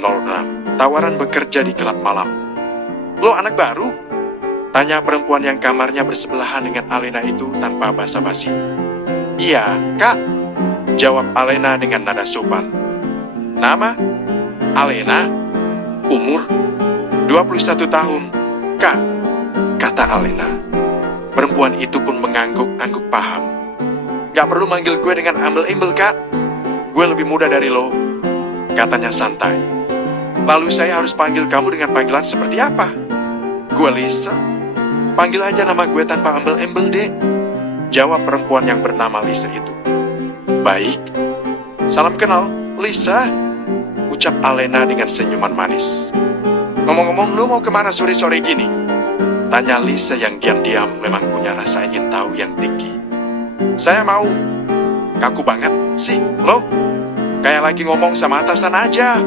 tawaran bekerja di klub malam. Lo anak baru? Tanya perempuan yang kamarnya bersebelahan dengan Alena itu tanpa basa-basi. Iya, Kak. Jawab Alena dengan nada sopan. Nama? Alena. Umur? 21 tahun. Kak, kata Alena. Perempuan itu pun mengangguk-angguk paham. Gak perlu manggil gue dengan embel-embel, Kak. Gue lebih muda dari lo, katanya santai. Lalu saya harus panggil kamu dengan panggilan seperti apa? Gue Lisa. Panggil aja nama gue tanpa embel-embel, Dek. Jawab perempuan yang bernama Lisa itu. Baik. Salam kenal, Lisa. Ucap Alena dengan senyuman manis. Ngomong-ngomong, lo mau kemana sore-sore gini? Tanya Lisa yang diam-diam memang punya rasa ingin tahu yang tinggi. Saya mau. Kaku banget sih, lo. Kayak lagi ngomong sama atasan aja.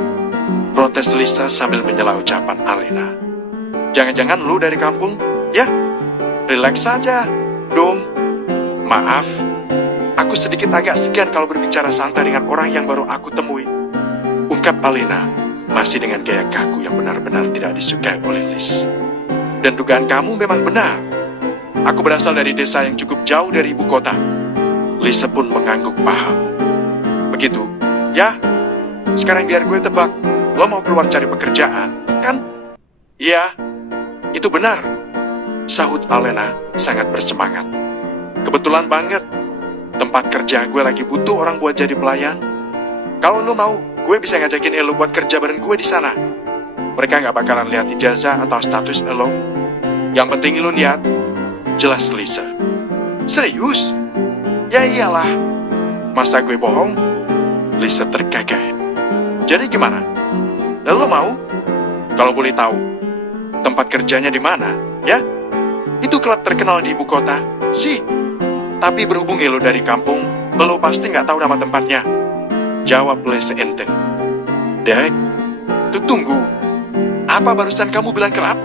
Protes Lisa sambil menyela ucapan Alena. Jangan-jangan lu dari kampung? Ya, relax saja dong. Maaf, aku sedikit agak segan kalau berbicara santai dengan orang yang baru aku temui. Ungkap Alena, masih dengan gaya kaku yang benar-benar tidak disukai oleh Liz. Dan dugaan kamu memang benar. Aku berasal dari desa yang cukup jauh dari ibu kota. Lisa pun mengangguk paham. Begitu, ya. Sekarang biar gue tebak. Lo mau keluar cari pekerjaan, kan? Iya, itu benar. Sahut Alena sangat bersemangat. Kebetulan banget. Tempat kerja gue lagi butuh orang buat jadi pelayan. Kalau lo mau, gue bisa ngajakin lo buat kerja bareng gue di sana. Mereka gak bakalan lihat ijazah atau status lo. Yang penting lo niat. Jelas Lisa. Serius? Ya iyalah. Masa gue bohong? Lisa terkekeh. Jadi gimana? Lo mau? Kalau boleh tahu, tempat kerjanya di mana? Ya? Itu klub terkenal di ibu kota. Sih. Tapi berhubung lo dari kampung, lo pasti nggak tahu nama tempatnya. Jawab Lisa enteng. Dek, tunggu. Apa barusan kamu bilang klub?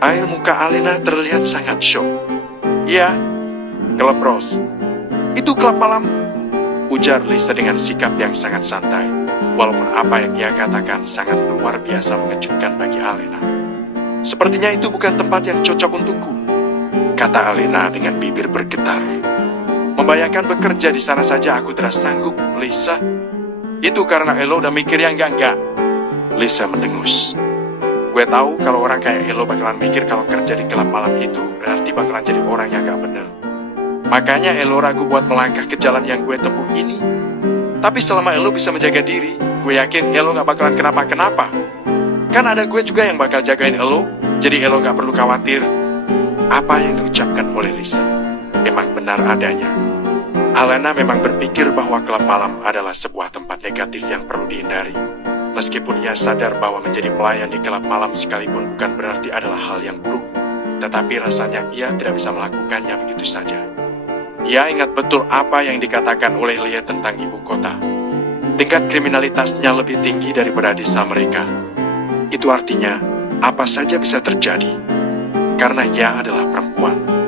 Air muka Alena terlihat sangat shock. Iya, klub Rose. Itu klub malam. Ujar Lisa dengan sikap yang sangat santai, walaupun apa yang ia katakan sangat luar biasa mengejutkan bagi Alena. Sepertinya itu bukan tempat yang cocok untukku, kata Alena dengan bibir bergetar. Membayangkan bekerja di sana saja aku tidak sanggup, Lisa. Itu karena Elo udah mikir yang enggak. Lisa mendengus. Gue tahu kalau orang kayak Elo bakalan mikir kalau kerja di klub malam itu berarti bakalan jadi orang yang gak bener. Makanya Elo ragu buat melangkah ke jalan yang gue tempuh ini. Tapi selama Elo bisa menjaga diri, gue yakin Elo gak bakalan kenapa-kenapa. Kan ada gue juga yang bakal jagain Elo, jadi Elo gak perlu khawatir. Apa yang diucapkan oleh Lisa memang benar adanya. Alena memang berpikir bahwa klub malam adalah sebuah tempat negatif yang perlu dihindari. Meskipun ia sadar bahwa menjadi pelayan di klub malam sekalipun bukan berarti adalah hal yang buruk, tetapi rasanya ia tidak bisa melakukannya begitu saja. Ia ingat betul apa yang dikatakan oleh Lia tentang ibu kota. Tingkat kriminalitasnya lebih tinggi daripada desa mereka. Itu artinya, apa saja bisa terjadi. Karena ia adalah perempuan.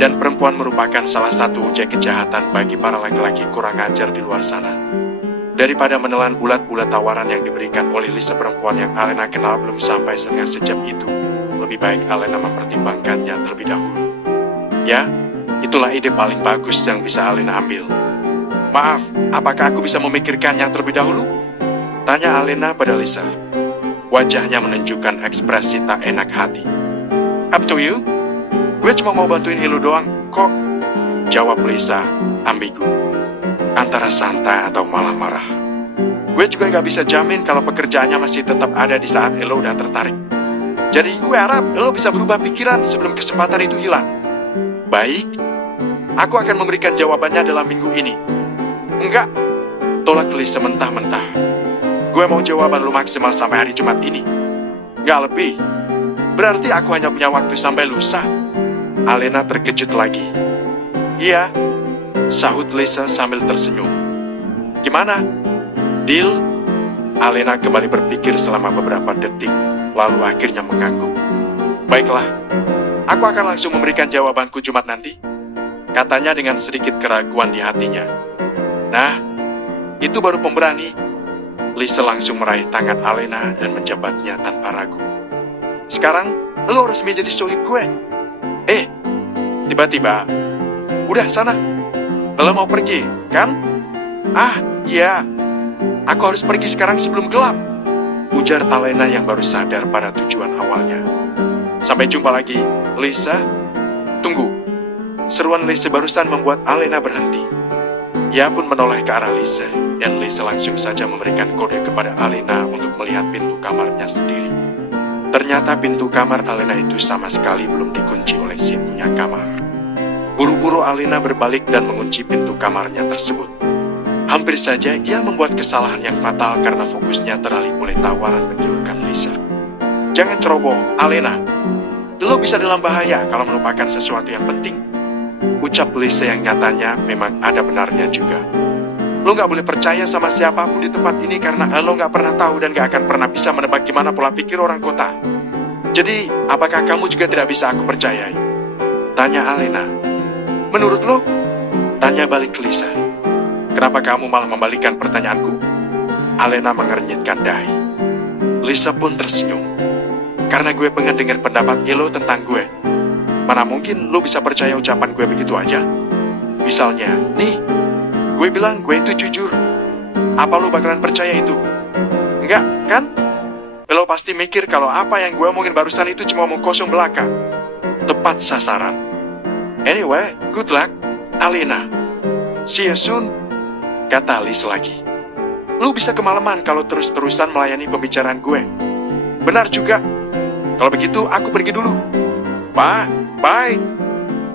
Dan perempuan merupakan salah satu objek kejahatan bagi para laki-laki kurang ajar di luar sana. Daripada menelan bulat-bulat tawaran yang diberikan oleh Lisa perempuan yang Alena kenal belum sampai dengan sejam itu, lebih baik Alena mempertimbangkannya terlebih dahulu. Ya, itulah ide paling bagus yang bisa Alena ambil. Maaf, apakah aku bisa memikirkan yang terlebih dahulu? Tanya Alena pada Lisa. Wajahnya menunjukkan ekspresi tak enak hati. Up to you? Gue cuma mau bantuin Elo doang, kok. Jawab Lisa, ambigu. Antara santai atau malah marah. Gue juga gak bisa jamin kalau pekerjaannya masih tetap ada di saat Elo udah tertarik. Jadi gue harap Elo bisa berubah pikiran sebelum kesempatan itu hilang. Baik, aku akan memberikan jawabannya dalam minggu ini. Enggak, tolak Lisa mentah-mentah. Gue mau jawaban lu maksimal sampai hari Jumat ini. Gak lebih. Berarti aku hanya punya waktu sampai lusa. Alena terkejut lagi. Iya, sahut Lisa sambil tersenyum. Gimana? Deal? Alena kembali berpikir selama beberapa detik, lalu akhirnya mengangguk. Baiklah, aku akan langsung memberikan jawabanku Jumat nanti, katanya dengan sedikit keraguan di hatinya. Nah, itu baru pemberani. Lisa langsung meraih tangan Alena dan menjabatnya tanpa ragu. Sekarang, lo resmi jadi sohib gue. Tiba-tiba, udah sana. Lo mau pergi, kan? Ah, iya. Aku harus pergi sekarang sebelum gelap, ujar Alena yang baru sadar pada tujuan awalnya. Sampai jumpa lagi, Lisa. Tunggu. Seruan Lisa barusan membuat Alena berhenti. Ia pun menoleh ke arah Lisa, dan Lisa langsung saja memberikan kode kepada Alena untuk melihat pintu kamarnya sendiri. Ternyata pintu kamar Alena itu sama sekali belum dikunci oleh si punya kamar. Buru-buru Alena berbalik dan mengunci pintu kamarnya tersebut. Hampir saja ia membuat kesalahan yang fatal karena fokusnya teralih oleh tawaran menggiurkan Lisa. Jangan ceroboh, Alena. Lo bisa dalam bahaya kalau melupakan sesuatu yang penting, ucap Lisa yang nyatanya memang ada benarnya juga. Lo gak boleh percaya sama siapapun di tempat ini karena lo gak pernah tahu dan gak akan pernah bisa menebak gimana pola pikir orang kota. Jadi, apakah kamu juga tidak bisa aku percayai? Tanya Alena. Menurut lo? Tanya balik ke Lisa. Kenapa kamu malah membalikan pertanyaanku? Alena mengernyitkan dahi. Lisa pun tersenyum. Karena gue pengen dengar pendapat lo tentang gue. Mana mungkin lo bisa percaya ucapan gue begitu aja? Misalnya, nih, gue bilang gue itu jujur. Apa lo bakalan percaya itu? Enggak, kan? Lo pasti mikir kalau apa yang gue omongin barusan itu cuma omong kosong belaka. Tepat sasaran. Anyway, good luck, Alena. See you soon, kata Liz lagi. Lu bisa kemalaman kalau terus-terusan melayani pembicaraan gue. Benar juga. Kalau begitu, aku pergi dulu. Bye.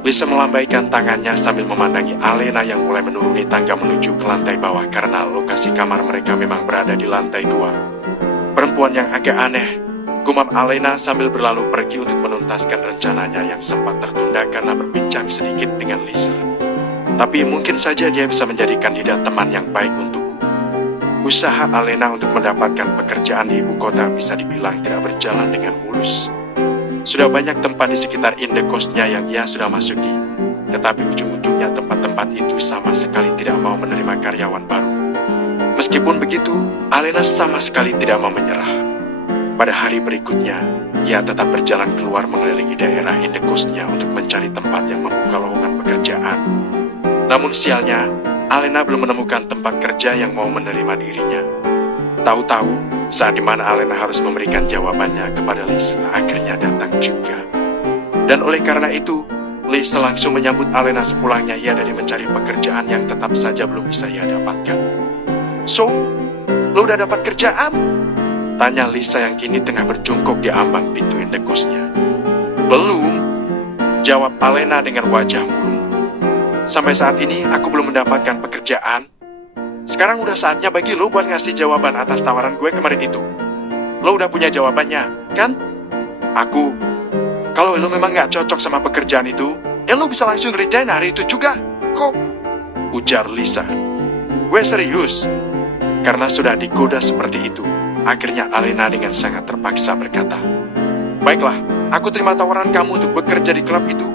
Lisa melambaikan tangannya sambil memandangi Alena yang mulai menuruni tangga menuju ke lantai bawah karena lokasi kamar mereka memang berada di lantai 2. Perempuan yang agak aneh, gumam Alena sambil berlalu pergi untuk menuntaskan rencananya yang sempat tertunda karena berbincang sedikit dengan Lisa. Tapi mungkin saja dia bisa menjadi kandidat teman yang baik untukku. Usaha Alena untuk mendapatkan pekerjaan di ibu kota bisa dibilang tidak berjalan dengan mulus. Sudah banyak tempat di sekitar indekosnya yang ia sudah masuki, tetapi ujung-ujungnya tempat-tempat itu sama sekali tidak mau menerima karyawan baru. Meskipun begitu, Alena sama sekali tidak mau menyerah. Pada hari berikutnya, ia tetap berjalan keluar mengelilingi daerah indekosnya untuk mencari tempat yang membuka lowongan pekerjaan. Namun sialnya, Alena belum menemukan tempat kerja yang mau menerima dirinya. Tahu-tahu, saat dimana Alena harus memberikan jawabannya kepada Lisa, akhirnya datang juga. Dan oleh karena itu, Lisa langsung menyambut Alena sepulangnya ia dari mencari pekerjaan yang tetap saja belum bisa ia dapatkan. So, lo udah dapat kerjaan? Tanya Lisa yang kini tengah berjongkok di ambang pintu indekosnya. Belum, jawab Alena dengan wajah murung. Sampai saat ini aku belum mendapatkan pekerjaan. Sekarang udah saatnya bagi lo buat ngasih jawaban atas tawaran gue kemarin itu. Lo udah punya jawabannya, kan? Kalau lo memang gak cocok sama pekerjaan itu, ya lo bisa langsung resign hari itu juga. Kok? Ujar Lisa. Gue serius. Karena sudah digoda seperti itu, akhirnya Alena dengan sangat terpaksa berkata, baiklah, aku terima tawaran kamu untuk bekerja di klub itu.